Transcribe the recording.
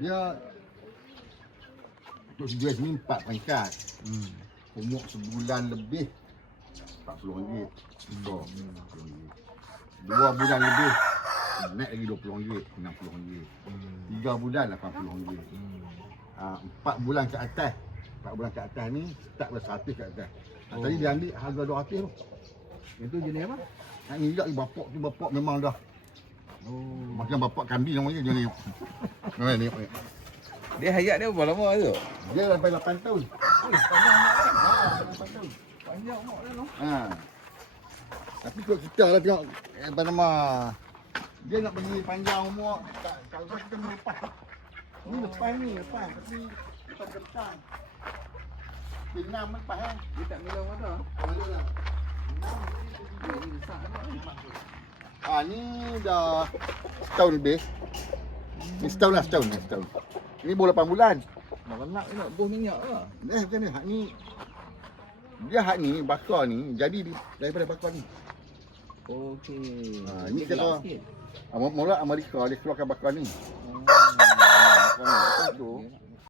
Dia untuk sejenis ni 4 pangkat. Umur sebulan lebih RM40. So, RM40. 2 bulan lebih naik lagi RM20, RM60. 3 bulan RM80. 4 bulan ke atas. 4 bulan ke atas ni start ber 100 ke atas. Tadi dia ambil harga 200 tu. Itu jenis apa? Nak ni juga bapak memang dah. Macam bapak kambing namanya dia ni. Ni. Dia hayat dia berapa lama tu? Dia sampai 8 tahun. Panjang 8 tahun. panjang umur dia tu. Tapi kot kita lah tengok apa nama. Dia nak bagi panjang umur kalau kita melepas. Ni lepas. Tapi lepas kentang. Pinam lepas kan. Dia tak minum apa? Boleh lah. Dia besar sangat. Ni dah setahun lebih. Ni setahun lah, setahun. Ni baru 8 bulan. Nak nak buah minyak lah. Macam ni, hak ni. Dia hak ni, bakar ni, jadi daripada bakar ni. Okey. Ni kalau mula Amerika dia keluarkan bakar ni. Bakar ni. Tu